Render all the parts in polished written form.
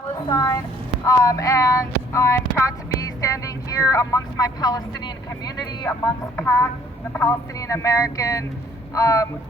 Palestine, and I'm proud to be standing here amongst my Palestinian community, amongst PAC, the Palestinian American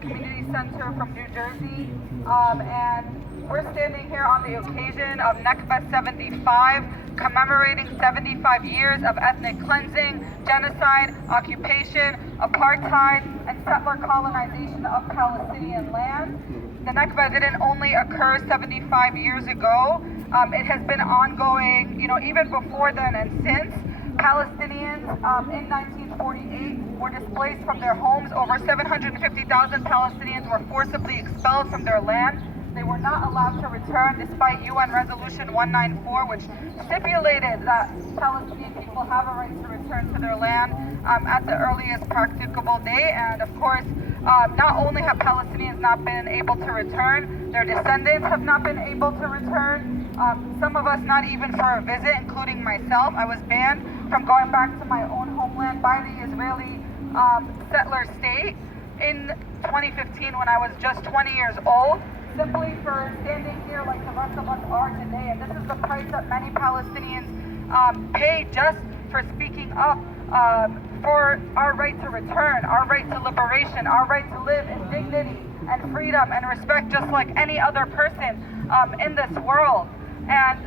Community Center from New Jersey, and we're standing here on the occasion of Nakba 75, commemorating 75 years of ethnic cleansing, genocide, occupation, apartheid, and settler colonization of Palestinian land. The Nakba didn't only occur 75 years ago. It has been ongoing, even before then and since. Palestinians in 1948 were displaced from their homes. Over 750,000 Palestinians were forcibly expelled from their land. They were not allowed to return despite UN Resolution 194, which stipulated that Palestinian people have a right to return to their land at the earliest practicable day. And of course, not only have Palestinians not been able to return, their descendants have not been able to return. Some of us not even for a visit, including myself. I was banned from going back to my own homeland by the Israeli settler state in 2015 when I was just 20 years old, simply for standing here like the rest of us are today. And this is the price that many Palestinians pay just for speaking up for our right to return, our right to liberation, our right to live in dignity and freedom and respect just like any other person in this world. And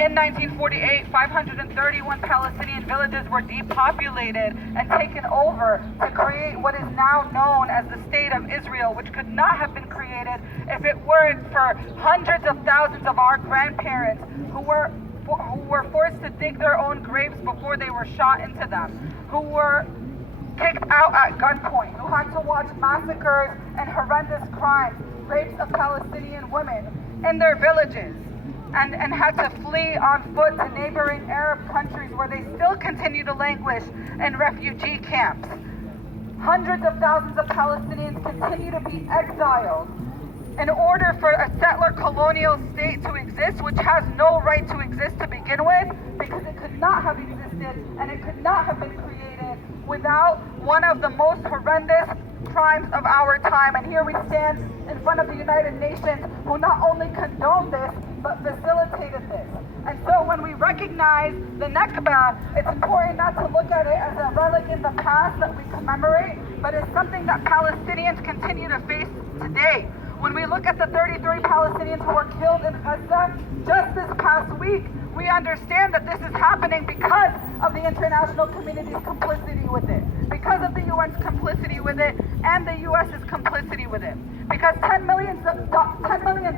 in 1948, 531 Palestinian villages were depopulated and taken over to create what is now known as the State of Israel, which could not have been created if it weren't for hundreds of thousands of our grandparents who were forced to dig their own graves before they were shot into them, who were kicked out at gunpoint, who had to watch massacres and horrendous crimes, rapes of Palestinian women in their villages, and had to flee on foot to neighboring Arab countries where they still continue to languish in refugee camps. Hundreds of thousands of Palestinians continue to be exiled in order for a settler colonial state to exist, which has no right to exist to begin with, because it could not have existed and it could not have been created without one of the most horrendous crimes of our time. And here we stand in front of the United Nations, who not only condoned this, but facilitated this. And so when we recognize the Nakba, it's important not to look at it as a relic in the past that we commemorate, but as something that Palestinians continue to face today. When we look at the 33 Palestinians who were killed in Gaza just this past week, we understand that this is happening because of the international community's complicity with it, because of the UN's complicity with it, and the US's complicity with it. Because $10 million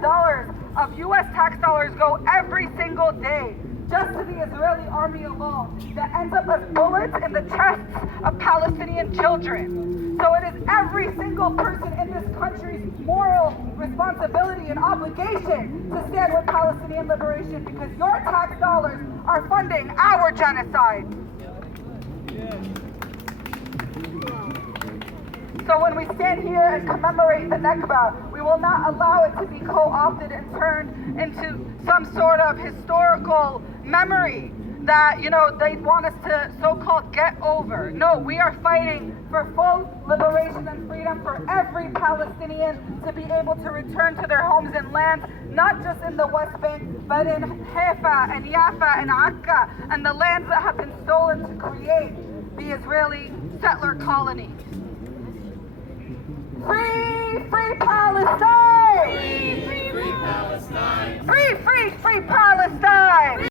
of US tax dollars go every single day just to the Israeli army alone, that ends up as bullets in the chests of Palestinian children. So it is every single person in this country's moral responsibility and obligation to stand with Palestinian liberation, because your tax dollars are funding our genocide. So when we stand here and commemorate the Nakba, we will not allow it to be co-opted and turned into some sort of historical memory that, they want us to so-called get over. No, we are fighting for full liberation and freedom for every Palestinian to be able to return to their homes and lands, not just in the West Bank, but in Haifa and Jaffa and Akka, and the lands that have been stolen to create the Israeli settler colonies. Free, free Palestine! Free, free, free Palestine! Free, free, free Palestine!